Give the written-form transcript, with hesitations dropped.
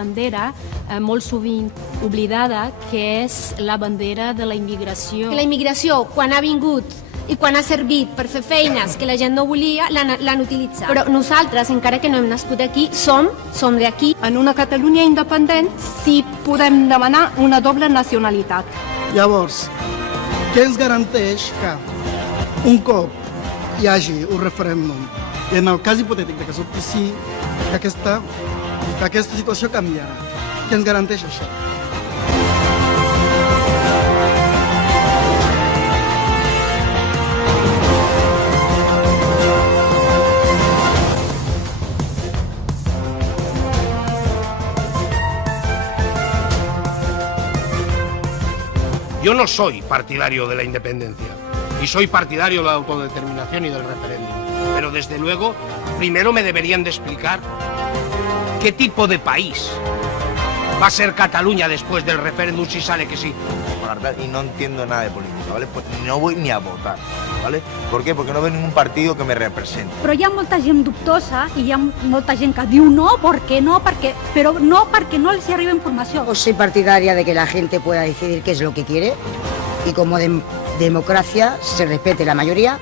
bandera molt sovint oblidada, que és la bandera de la immigració. La immigració, quan ha vingut i quan ha servit per fer feines que la gent no volia, l'han utilitzat. Però nosaltres, encara que no hem nascut aquí, som d'aquí. En una Catalunya independent sí podem demanar una doble nacionalitat. Llavors, què ens garanteix que un cop hi hagi un referèndum, i en el cas hipotètic de que surti sí, que aquesta situació canviarà? Què ens garanteix això? Yo no soy partidario de la independencia y soy partidario de la autodeterminación y del referéndum. Pero desde luego, primero me deberían de explicar qué tipo de país va a ser Cataluña después del referéndum si sale que sí. Y no entiendo nada de política, ¿vale? Pues no voy ni a votar, ¿vale? ¿Por qué? Porque no veo ningún partido que me represente. Però hi ha molta gent dubtosa i hi ha molta gent que diu no, però no perquè no els arriba informació. Soy partidaria de que la gente pueda decidir qué es lo que quiere y como democracia se respete la mayoría